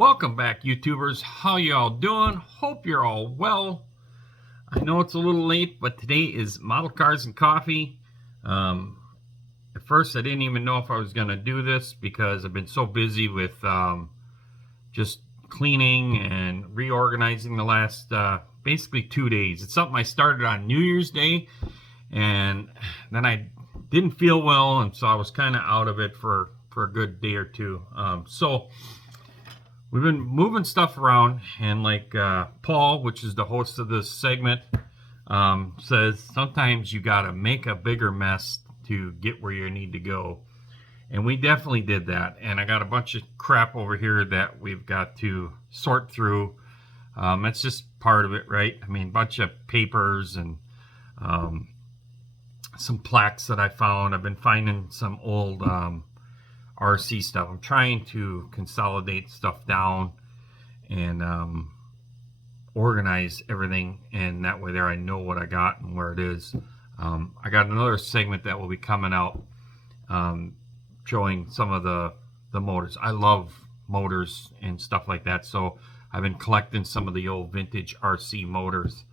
Welcome back, YouTubers. How y'all doing? Hope you're all well. I know it's a little late, but today is Model Cars and Coffee. At first, I didn't even know if I was going to do this because I've been so busy with just cleaning and reorganizing the last basically 2 days. It's something I started on New Year's Day, and then I didn't feel well, and so I was kind of out of it for a good day or two. So we've been moving stuff around, and like Paul, which is the host of this segment, says sometimes you gotta make a bigger mess to get where you need to go. And we definitely did that. And I got a bunch of crap over here that we've got to sort through. It's just part of it, right? I mean, a bunch of papers and some plaques that I found. I've been finding some old RC stuff. I'm trying to consolidate stuff down and organize everything, and that way there I know what I got and where it is. I got another segment that will be coming out showing some of the motors. I love motors and stuff like that, so I've been collecting some of the old vintage RC motors,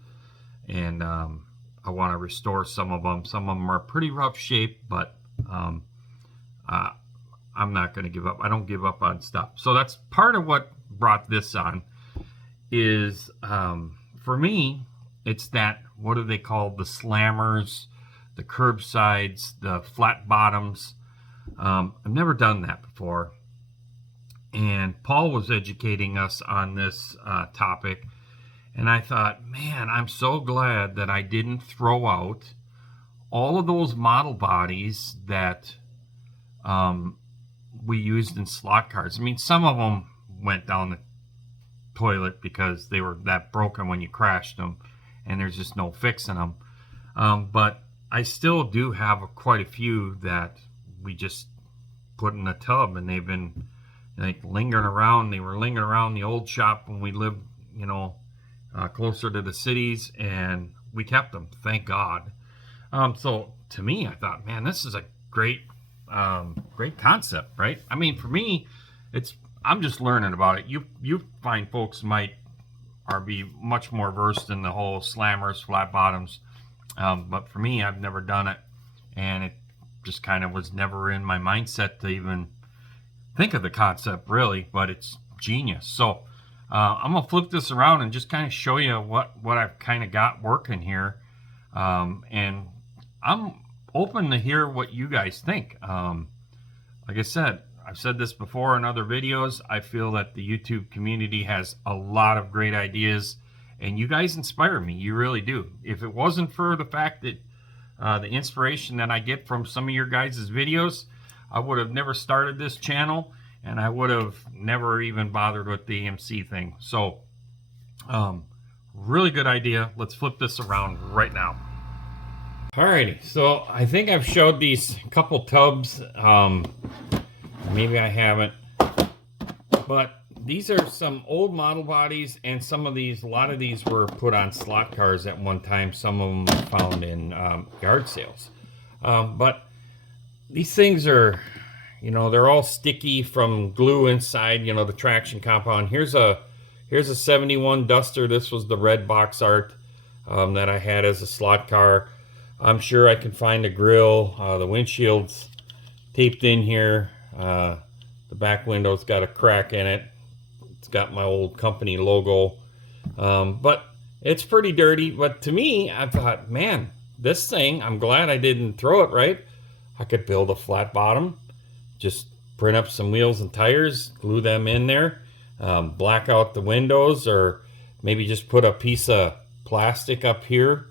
and I want to restore some of them. Some of them are pretty rough shape, but I'm not going to give up. I don't give up on stuff. So that's part of what brought this on is, for me, it's that, what do they call, the slammers, the curbsides, the flat bottoms. I've never done that before. And Paul was educating us on this topic. And I thought, man, I'm so glad that I didn't throw out all of those model bodies that we used in slot cars. I mean, some of them went down the toilet because they were that broken when you crashed them, and there's just no fixing them. But I still do have quite a few that we just put in a tub, and they've been like lingering around. They were lingering around the old shop when we lived, closer to the cities, and we kept them, thank God. So to me, I thought, man, this is a great concept, right? I mean, for me, I'm just learning about it. You find folks might be much more versed in the whole slammers, flat bottoms, but for me, I've never done it, and it just kind of was never in my mindset to even think of the concept, really. But it's genius. So I'm gonna flip this around and just kind of show you what I've kind of got working here, and I'm open to hear what you guys think. Like I said, I've said this before in other videos, I feel that the YouTube community has a lot of great ideas, and you guys inspire me. You really do. If it wasn't for the fact that the inspiration that I get from some of your guys' videos, I would have never started this channel, and I would have never even bothered with the AMC thing. So really good idea. Let's flip this around right now. Alrighty, so I think I've showed these couple tubs. Maybe I haven't, but these are some old model bodies, and a lot of these were put on slot cars at one time. Some of them I found in yard sales. But these things are, they're all sticky from glue inside, the traction compound. Here's a 71 Duster. This was the red box art that I had as a slot car. I'm sure I can find a grill. The windshield's taped in here. The back window's got a crack in it. It's got my old company logo. But it's pretty dirty. But to me, I thought, man, this thing, I'm glad I didn't throw it, right? I could build a flat bottom, just print up some wheels and tires, glue them in there, black out the windows, or maybe just put a piece of plastic up here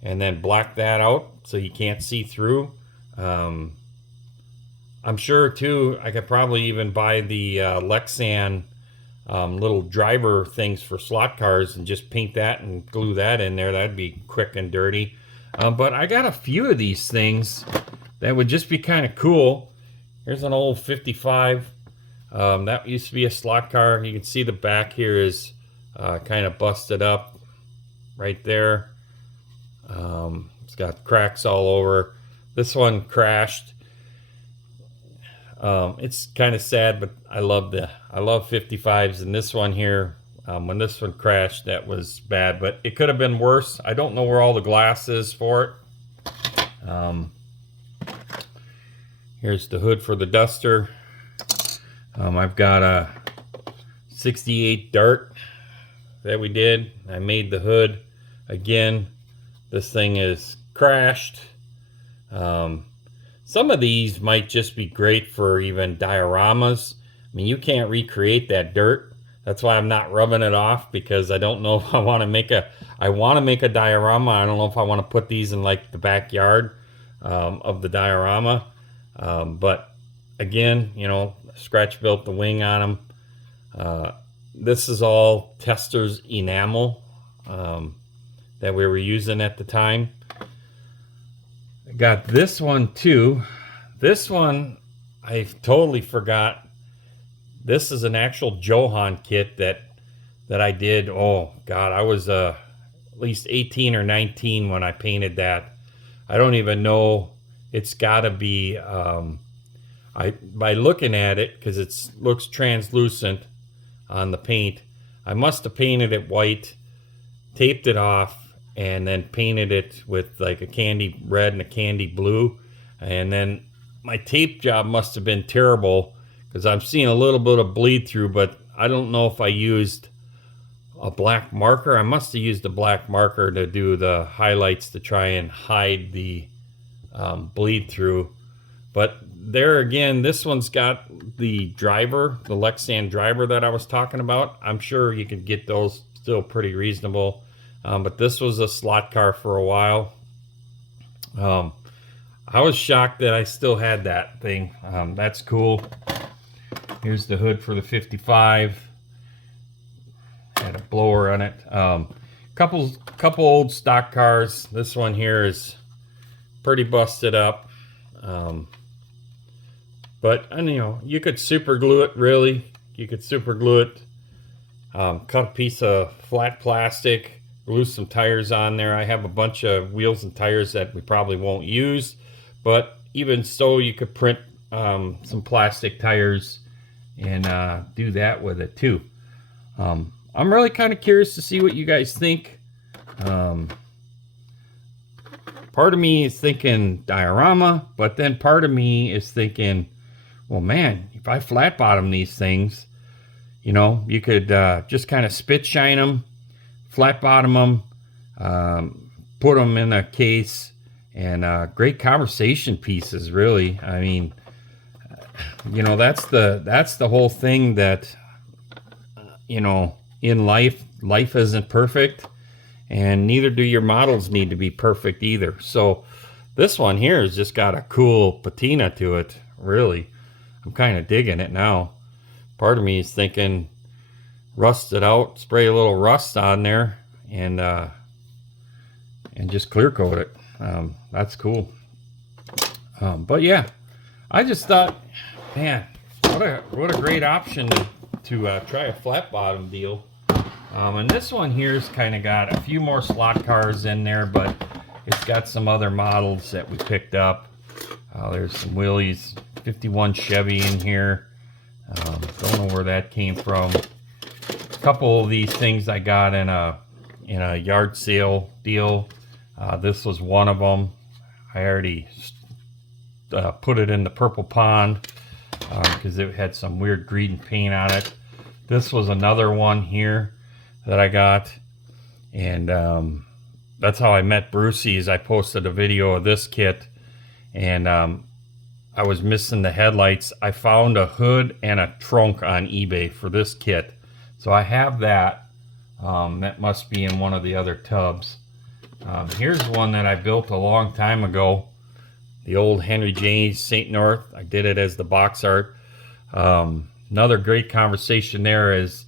and then black that out so you can't see through. I'm sure too, I could probably even buy the Lexan little driver things for slot cars and just paint that and glue that in there. That'd be quick and dirty. But I got a few of these things that would just be kind of cool. Here's an old 55. That used to be a slot car. You can see the back here is kind of busted up right there. It's got cracks all over. This one crashed. It's kind of sad, but I love 55s, and this one here, when this one crashed, that was bad, but it could have been worse. I don't know where all the glass is for it. Here's the hood for the Duster. I've got a 68 Dart that we did. I made the hood. Again, this thing is crashed. Some of these might just be great for even dioramas. I mean, you can't recreate that dirt. That's why I'm not rubbing it off, because I don't know if I want to make a diorama. I don't know if I want to put these in like the backyard of the diorama. But again, you know, scratch built the wing on them. This is all Tester's enamel that we were using at the time. I got this one too. This one I totally forgot. This is an actual Johan kit that I did. Oh God, I was at least 18 or 19 when I painted that. I don't even know. It's got to be by looking at it, because it looks translucent on the paint. I must have painted it white, taped it off, and then painted it with like a candy red and a candy blue. And then my tape job must have been terrible, because I'm seeing a little bit of bleed through, but I don't know if I used a black marker. I must have used a black marker to do the highlights to try and hide the bleed through. But there again, this one's got the driver, the Lexan driver that I was talking about. I'm sure you could get those still pretty reasonable. But this was a slot car for a while. I was shocked that I still had that thing. That's cool. Here's the hood for the 55. Had a blower on it. Couple old stock cars. This one here is pretty busted up. But you know, you could super glue it, really. You could super glue it. Cut a piece of flat plastic, glue some tires on there. I have a bunch of wheels and tires that we probably won't use, but even so, you could print some plastic tires and do that with it too. I'm really kind of curious to see what you guys think. Part of me is thinking diorama, but then part of me is thinking, well, man, if I flat bottom these things, you know, you could just kind of spit shine them, flat bottom them, put them in a case, and great conversation pieces, really. I mean, you know, that's the whole thing, that, you know, in life isn't perfect, and neither do your models need to be perfect either. So this one here has just got a cool patina to it, really. I'm kind of digging it now. Part of me is thinking rust it out, spray a little rust on there, and just clear coat it. That's cool. But yeah, I just thought, man, what a great option to try a flat bottom deal. And this one here's kind of got a few more slot cars in there, but it's got some other models that we picked up. There's some Willys, 51 Chevy in here. Don't know where that came from. A couple of these things I got in a yard sale deal. This was one of them. I already put it in the purple pond because it had some weird green paint on it. This was another one here that I got, and that's how I met Brucey. Is I posted a video of this kit, and I was missing the headlights. I found a hood and a trunk on eBay for this kit, so I have that. That must be in one of the other tubs. Here's one that I built a long time ago, the old Henry J. St. North. I did it as the box art. Another great conversation there is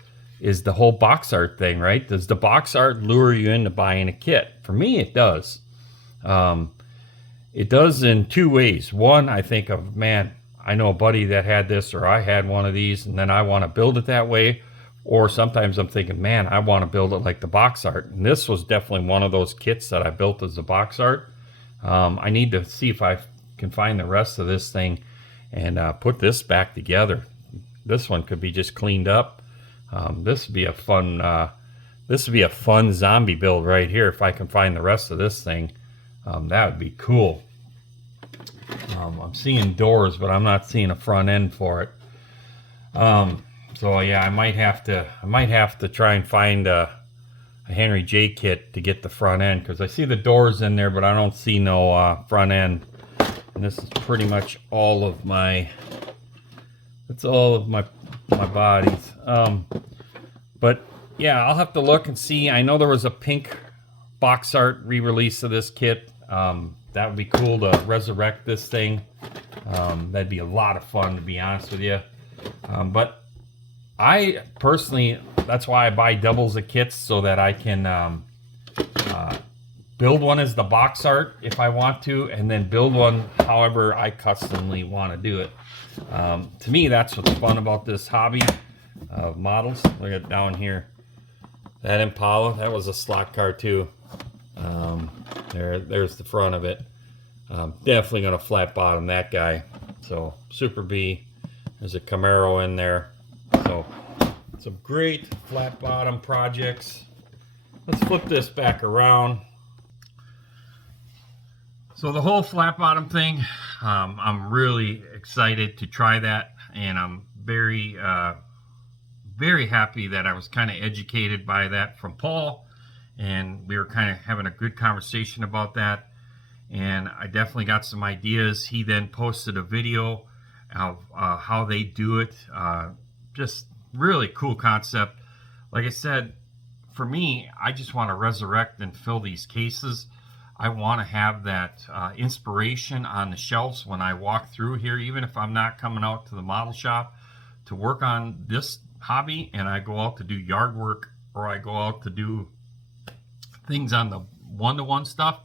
the whole box art thing, right? Does the box art lure you into buying a kit? For me, it does. It does in two ways. One, I think of, man, I know a buddy that had this, or I had one of these, and then I want to build it that way. Or sometimes I'm thinking, man, I want to build it like the box art. And this was definitely one of those kits that I built as the box art. I need to see if I can find the rest of this thing and put this back together. This one could be just cleaned up. This would be a fun zombie build right here if I can find the rest of this thing. That would be cool. I'm seeing doors, but I'm not seeing a front end for it. So yeah, I might have to try and find a Henry J kit to get the front end, because I see the doors in there, but I don't see no front end. And this is pretty much all of my. That's all of my bodies. But yeah, I'll have to look and see. I know there was a pink box art re-release of this kit. That would be cool to resurrect this thing. That'd be a lot of fun, to be honest with you. But I personally, that's why I buy doubles of kits, so that I can build one as the box art if I want to, and then build one however I customly want to do it. To me, that's what's fun about this hobby of models. Look at down here. That Impala, that was a slot car too. There's the front of it. Definitely going to flat bottom that guy. So Super B. There's a Camaro in there. So some great flat bottom projects. Let's flip this back around. So the whole flat bottom thing, I'm really excited to try that, and I'm very happy that I was kind of educated by that from Paul, and we were kind of having a good conversation about that, and I definitely got some ideas. He then posted a video of how they do it. Just really cool concept. Like I said, for me, I just want to resurrect and fill these cases. I want to have that inspiration on the shelves when I walk through here, even if I'm not coming out to the model shop to work on this hobby, and I go out to do yard work, or I go out to do things on the one-to-one stuff,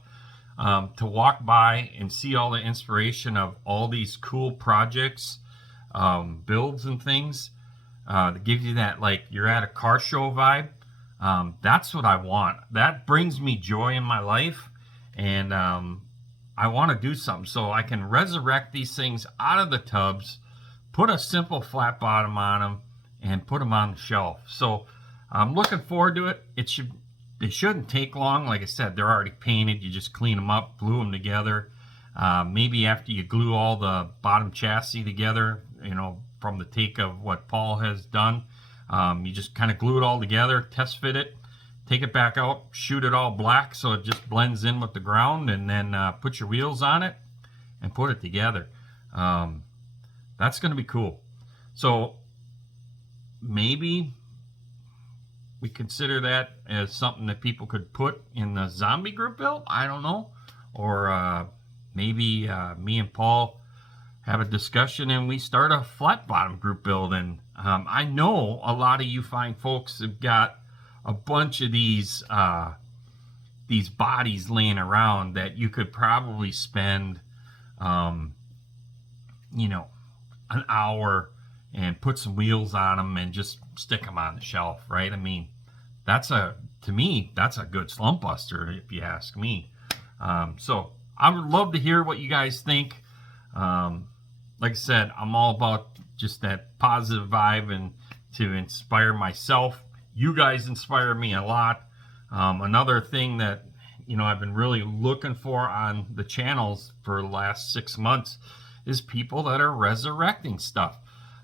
to walk by and see all the inspiration of all these cool projects, builds and things, that gives you that, like, you're at a car show vibe. That's what I want. That brings me joy in my life, and I want to do something so I can resurrect these things out of the tubs, put a simple flat bottom on them, and put them on the shelf. So I'm looking forward to it. It shouldn't take long. Like I said, they're already painted. You just clean them up, glue them together. Maybe after you glue all the bottom chassis together, you know, from the take of what Paul has done, you just kind of glue it all together, test fit it, take it back out, shoot it all black so it just blends in with the ground, and then put your wheels on it and put it together. That's going to be cool. So maybe we consider that as something that people could put in the zombie group build. I don't know. Or maybe me and Paul have a discussion and we start a flat bottom group build. And I know a lot of you fine folks have got a bunch of these bodies laying around that you could probably spend, you know, an hour and put some wheels on them and just stick them on the shelf, right? I mean, to me, that's a good slump buster, if you ask me. So I would love to hear what you guys think. Like I said, I'm all about just that positive vibe and to inspire myself. You guys inspire me a lot. Another thing that, you know, I've been really looking for on the channels for the last 6 months is people that are resurrecting stuff.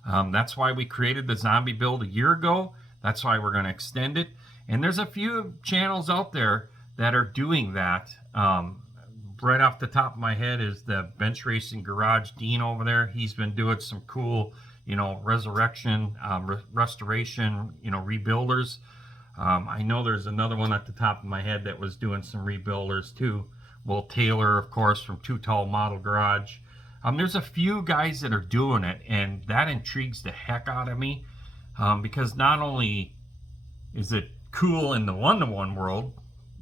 That's why we created the zombie build a year ago. That's why we're going to extend it. And there's a few channels out there that are doing that. Right off the top of my head is the Bench Racing Garage Dean over there. He's been doing some cool, you know, resurrection, restoration, you know, rebuilders. I know there's another one at the top of my head that was doing some rebuilders too. Will Taylor, of course, from Too Tall Model Garage. There's a few guys that are doing it, and that intrigues the heck out of me, because not only is it cool in the one-to-one world,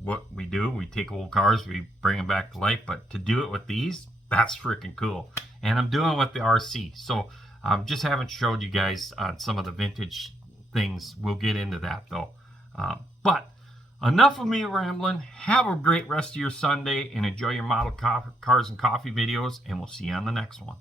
what we do, we take old cars, we bring them back to life, but to do it with these, that's freaking cool. And I'm doing it with the RC, so just haven't showed you guys some of the vintage things. We'll get into that though. But enough of me rambling. Have a great rest of your Sunday and enjoy your model cars and coffee videos, and we'll see you on the next one.